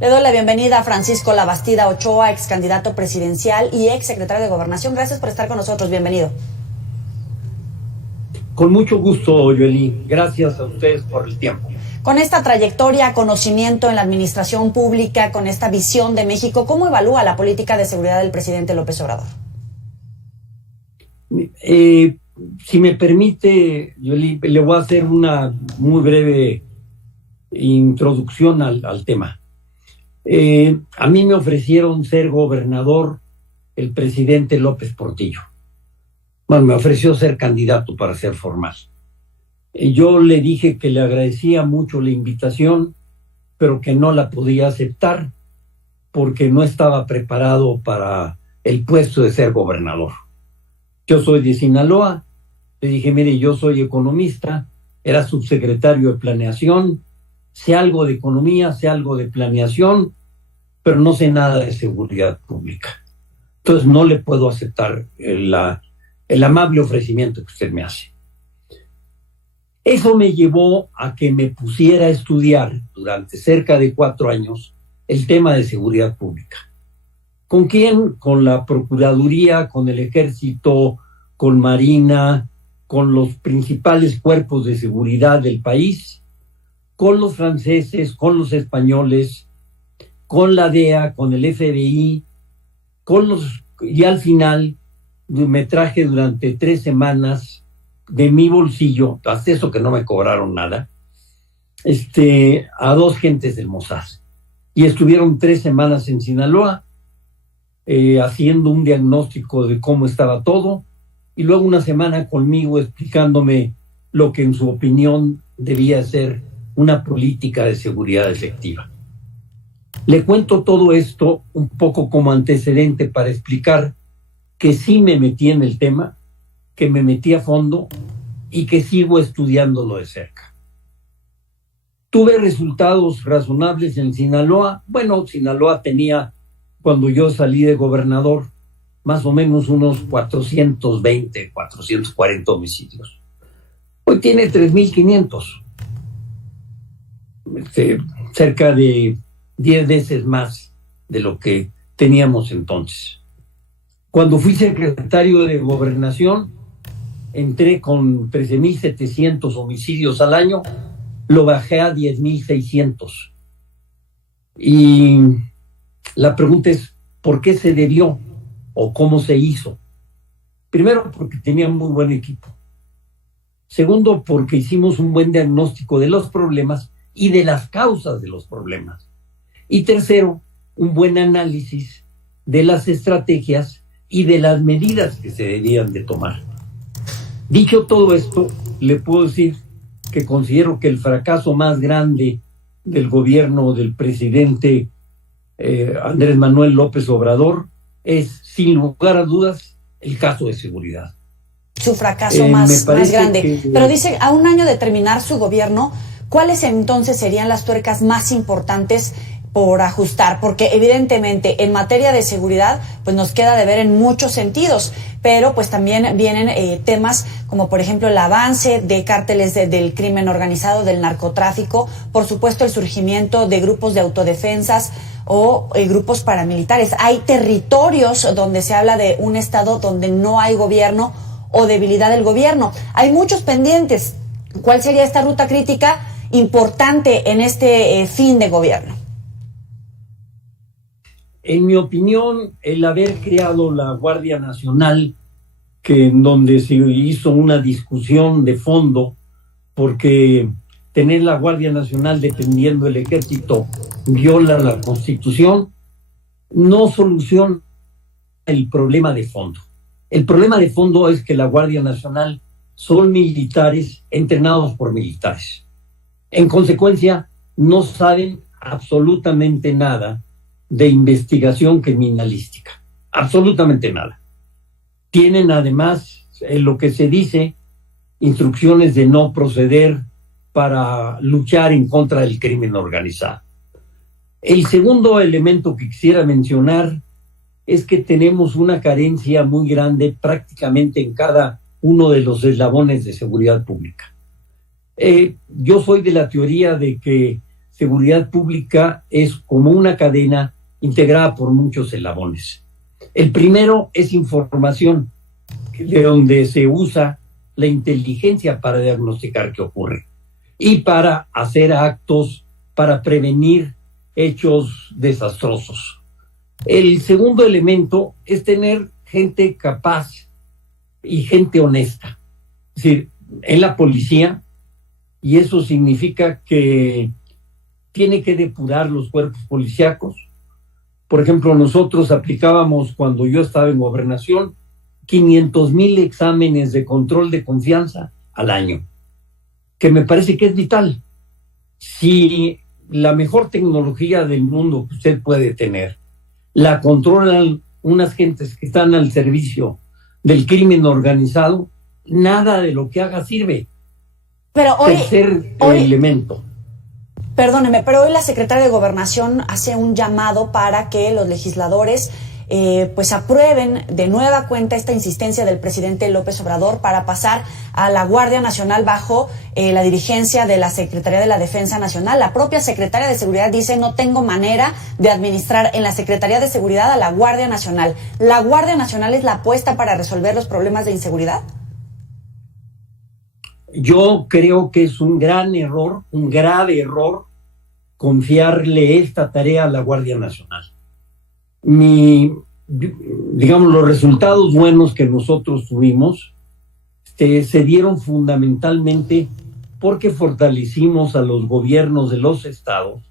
Le doy la bienvenida a Francisco Labastida Ochoa, ex candidato presidencial y ex secretario de Gobernación. Gracias por estar con nosotros. Bienvenido. Con mucho gusto, Joely. Gracias a ustedes por el tiempo. Con esta trayectoria, conocimiento en la administración pública, con esta visión de México, ¿cómo evalúa la política de seguridad del presidente López Obrador? Si me permite, Joely, le voy a hacer una muy breve introducción al tema. A mí me ofrecieron ser gobernador el presidente López Portillo. Bueno, me ofreció ser candidato para ser formal. Yo le dije que le agradecía mucho la invitación, pero que no la podía aceptar porque no estaba preparado para el puesto de ser gobernador. Yo soy de Sinaloa. Le dije, mire, yo soy economista, era subsecretario de planeación, sé algo de economía, sé algo de planeación, pero no sé nada de seguridad pública. Entonces no le puedo aceptar el amable ofrecimiento que usted me hace. Eso me llevó a que me pusiera a estudiar durante cerca de 4 años el tema de seguridad pública. ¿Con quién? Con la Procuraduría, con el Ejército, con Marina, con los principales cuerpos de seguridad del país, con los franceses, con los españoles, con la DEA, con el FBI, y al final me traje durante 3 semanas de mi bolsillo, hasta eso que no me cobraron nada, a 2 gentes del Mossad. Y estuvieron 3 semanas en Sinaloa haciendo un diagnóstico de cómo estaba todo, y luego 1 semana conmigo explicándome lo que en su opinión debía ser una política de seguridad efectiva. Le cuento todo esto un poco como antecedente para explicar que sí me metí en el tema, que me metí a fondo y que sigo estudiándolo de cerca. Tuve resultados razonables en Sinaloa. Bueno, Sinaloa tenía, cuando yo salí de gobernador, más o menos unos 420, 440 homicidios. Hoy tiene 3,500. Cerca de 10 veces más de lo que teníamos entonces. Cuando fui secretario de Gobernación, entré con 13,700 homicidios al año, lo bajé a 10,600. Y la pregunta es, ¿por qué se debió o cómo se hizo? Primero, porque tenía muy buen equipo. Segundo, porque hicimos un buen diagnóstico de los problemas y de las causas de los problemas. Y tercero, un buen análisis de las estrategias y de las medidas que se debían de tomar. Dicho todo esto, le puedo decir que considero que el fracaso más grande del gobierno del presidente Andrés Manuel López Obrador es, sin lugar a dudas, el caso de seguridad. Su fracaso más grande. Pero dice, a 1 año de terminar su gobierno, ¿cuáles entonces serían las tuercas más importantes por ajustar? Porque evidentemente en materia de seguridad pues nos queda de ver en muchos sentidos, pero pues también vienen temas como por ejemplo el avance de cárteles del crimen organizado, del narcotráfico, por supuesto el surgimiento de grupos de autodefensas o grupos paramilitares. Hay territorios donde se habla de un estado donde no hay gobierno o debilidad del gobierno. Hay muchos pendientes. ¿Cuál sería esta ruta crítica importante en este fin de gobierno? En mi opinión, el haber creado la Guardia Nacional, en donde se hizo una discusión de fondo, porque tener la Guardia Nacional dependiendo del Ejército viola la Constitución, no soluciona el problema de fondo. El problema de fondo es que la Guardia Nacional son militares entrenados por militares. En consecuencia, no saben absolutamente nada de investigación criminalística. Absolutamente nada. Tienen además, lo que se dice, instrucciones de no proceder para luchar en contra del crimen organizado. El segundo elemento que quisiera mencionar es que tenemos una carencia muy grande prácticamente en cada uno de los eslabones de seguridad pública. Yo soy de la teoría de que seguridad pública es como una cadena integrada por muchos eslabones. El primero es información, de donde se usa la inteligencia para diagnosticar qué ocurre y para hacer actos para prevenir hechos desastrosos. El segundo elemento es tener gente capaz y gente honesta. Es decir, en la policía, y eso significa que tiene que depurar los cuerpos policíacos. Por ejemplo, nosotros aplicábamos, cuando yo estaba en gobernación, 500,000 exámenes de control de confianza al año, que me parece que es vital. Si la mejor tecnología del mundo que usted puede tener la controlan unas gentes que están al servicio del crimen organizado, nada de lo que haga sirve. Pero Tercer elemento. Perdóneme, pero hoy la secretaria de Gobernación hace un llamado para que los legisladores pues aprueben de nueva cuenta esta insistencia del presidente López Obrador para pasar a la Guardia Nacional bajo la dirigencia de la Secretaría de la Defensa Nacional. La propia secretaria de Seguridad dice: no tengo manera de administrar en la Secretaría de Seguridad a la Guardia Nacional. ¿La Guardia Nacional es la apuesta para resolver los problemas de inseguridad? Yo creo que es un gran error, un grave error, confiarle esta tarea a la Guardia Nacional. Digamos, los resultados buenos que nosotros tuvimos se dieron fundamentalmente porque fortalecimos a los gobiernos de los estados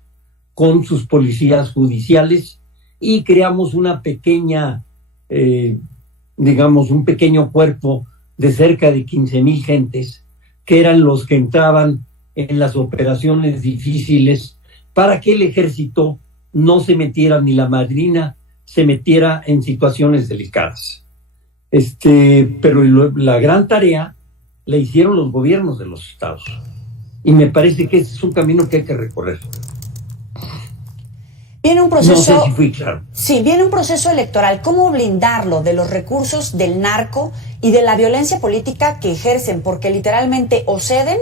con sus policías judiciales y creamos una pequeña, un pequeño cuerpo de cerca de 15,000 gentes que eran los que entraban en las operaciones difíciles para que el ejército no se metiera, ni la Marina se metiera en situaciones delicadas. Pero la gran tarea la hicieron los gobiernos de los estados. Y me parece que ese es un camino que hay que recorrer. Viene un proceso, no sé si fui claro. Sí, viene un proceso electoral. ¿Cómo blindarlo de los recursos del narco y de la violencia política que ejercen? Porque literalmente o ceden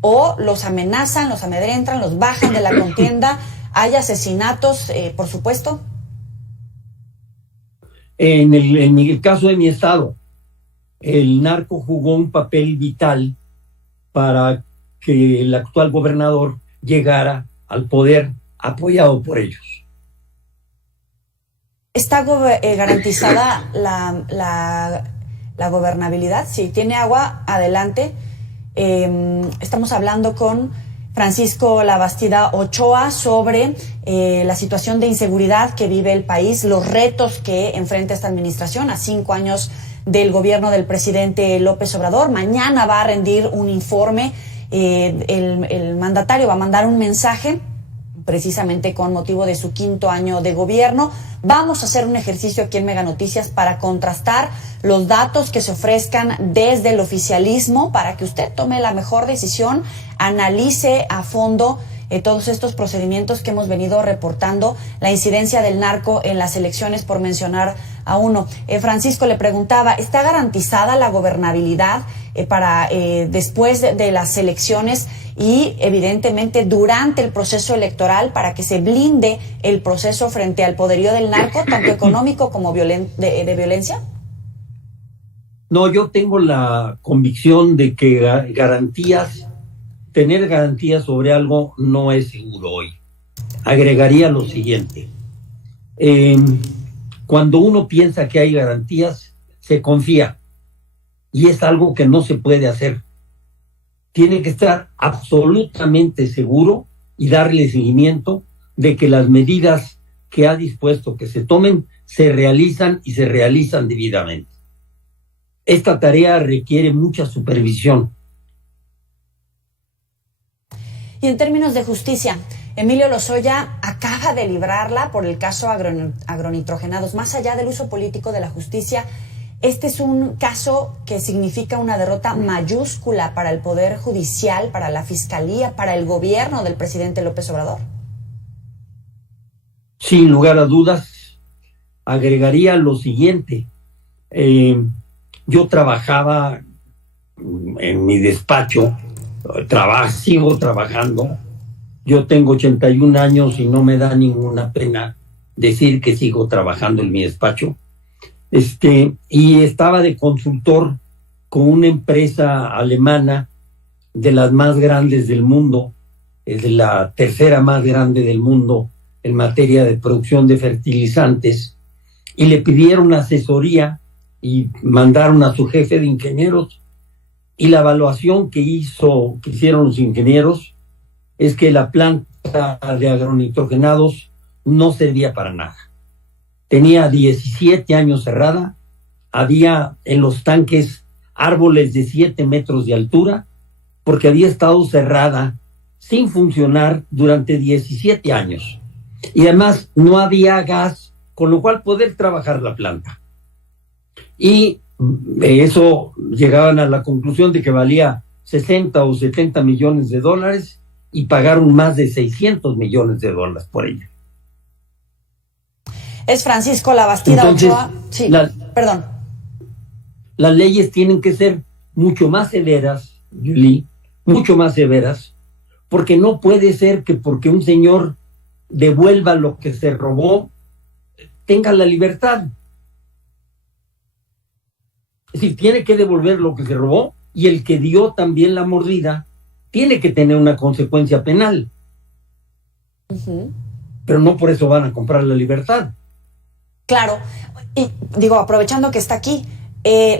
o los amenazan, los amedrentan, los bajan de la contienda. ¿Hay asesinatos, por supuesto? En el caso de mi estado, el narco jugó un papel vital para que el actual gobernador llegara al poder apoyado por ellos. ¿Está garantizada la gobernabilidad? Si tiene agua, adelante. Estamos hablando con Francisco Labastida Ochoa sobre la situación de inseguridad que vive el país, los retos que enfrenta esta administración a 5 años del gobierno del presidente López Obrador. Mañana va a rendir un informe, el mandatario va a mandar un mensaje precisamente con motivo de su 5º año de gobierno. Vamos a hacer un ejercicio aquí en Mega Noticias para contrastar los datos que se ofrezcan desde el oficialismo para que usted tome la mejor decisión, analice a fondo todos estos procedimientos que hemos venido reportando, la incidencia del narco en las elecciones, por mencionar a uno. Francisco le preguntaba, ¿está garantizada la gobernabilidad para después de las elecciones y evidentemente durante el proceso electoral para que se blinde el proceso frente al poderío del narco, tanto económico como de violencia? No, yo tengo la convicción de que tener garantías sobre algo no es seguro hoy. Agregaría lo siguiente. Cuando uno piensa que hay garantías, se confía. Y es algo que no se puede hacer. Tiene que estar absolutamente seguro y darle seguimiento de que las medidas que ha dispuesto que se tomen se realizan y se realizan debidamente. Esta tarea requiere mucha supervisión. Y en términos de justicia, Emilio Lozoya acaba de librarla por el caso agronitrogenados. Más allá del uso político de la justicia, este es un caso que significa una derrota mayúscula para el Poder Judicial, para la Fiscalía, para el gobierno del presidente López Obrador. Sin lugar a dudas, agregaría lo siguiente. Yo trabajaba en mi despacho, sigo trabajando Yo tengo 81 años y no me da ninguna pena decir que sigo trabajando en mi despacho. Y estaba de consultor con una empresa alemana de las más grandes del mundo, es la tercera más grande del mundo en materia de producción de fertilizantes, y le pidieron asesoría y mandaron a su jefe de ingenieros, y la evaluación que hicieron los ingenieros es que la planta de agronitrogenados no servía para nada. Tenía 17 años cerrada, había en los tanques árboles de 7 metros de altura, porque había estado cerrada sin funcionar durante 17 años. Y además no había gas, con lo cual poder trabajar la planta. Y eso llegaban a la conclusión de que valía 60 o 70 millones de dólares y pagaron más de 600 millones de dólares por ella. Es Francisco Labastida Ochoa. Sí, perdón. Las leyes tienen que ser mucho más severas, Yuli, mucho más severas, porque no puede ser que porque un señor devuelva lo que se robó, tenga la libertad. Es decir, tiene que devolver lo que se robó y el que dio también la mordida tiene que tener una consecuencia penal. Pero no por eso van a comprar la libertad. Claro, y digo, aprovechando que está aquí,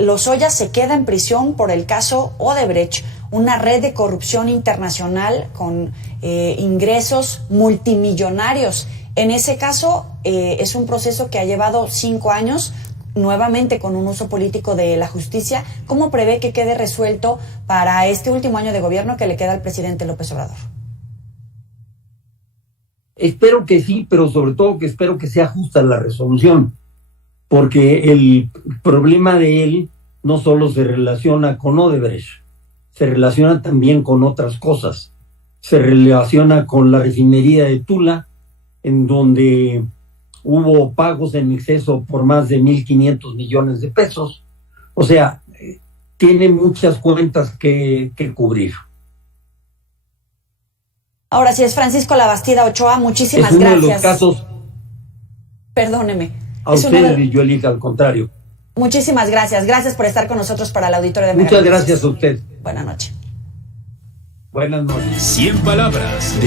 Lozoya se queda en prisión por el caso Odebrecht, una red de corrupción internacional con ingresos multimillonarios. En ese caso, es un proceso que ha llevado 5 años, nuevamente con un uso político de la justicia. ¿Cómo prevé que quede resuelto para este último año de gobierno que le queda al presidente López Obrador? Espero que sí, pero sobre todo que espero que sea justa la resolución, porque el problema de él no solo se relaciona con Odebrecht, se relaciona también con otras cosas. Se relaciona con la refinería de Tula, en donde hubo pagos en exceso por más de 1.500 millones de pesos. O sea, tiene muchas cuentas que cubrir. Ahora sí, es Francisco Labastida Ochoa, muchísimas gracias. Es uno de los casos... Perdóneme. A usted, Yolita, al contrario. Muchísimas gracias. Gracias por estar con nosotros para el auditorio de Mega Muchas Noticias. gracias a usted. Buenas noches. Buenas noches. 100 palabras.